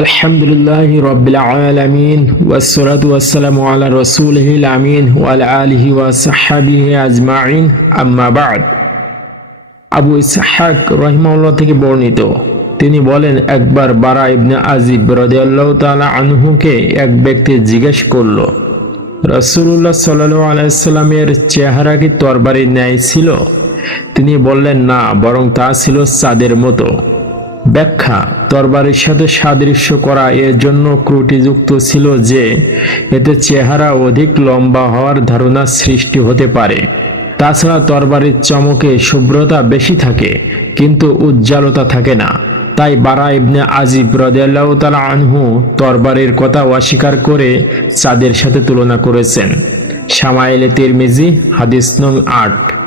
আলহামদুলিল্লাহ রবিল আলমিন ওয়াসলাত ওয়াসালাম আল্লাহ রসুল আমিন ওয়ালা আলিহি ওয়া ওয়াসাহাবি আজমাইন। আম্মাবাদ আবু ইসহাক রহিমাউল্লাহ থেকে বর্ণিত, তিনি বলেন, একবার বারা ইবনে আজিব রদিয়াল্লাহ তালা আনহুকে এক ব্যক্তি জিজ্ঞেস করল রসুল্লাহ সাল্লু আলাইসাল্লামের চেহারা কি তরবারির ন্যায় ছিল? তিনি বললেন, না, বরং তা ছিল চাঁদের মতো। ব্যাখ্যা তরবারির সাথে সাদৃশ্য করা এর জন্য ত্রুটিযুক্ত ছিল যে, এতে চেহারা অধিক লম্বা হওয়ার ধারণা সৃষ্টি হতে পারে। তাছাড়া তরবারির চমকে শুভ্রতা বেশি থাকে, কিন্তু উজ্জ্বলতা থাকে না। তাই বারা ইবনে আজিব তালা আনহু তরবারির কথা অস্বীকার করে চাঁদের সাথে তুলনা করেছেন। সামাইলে তিরমিজি, হাদিস নং আট।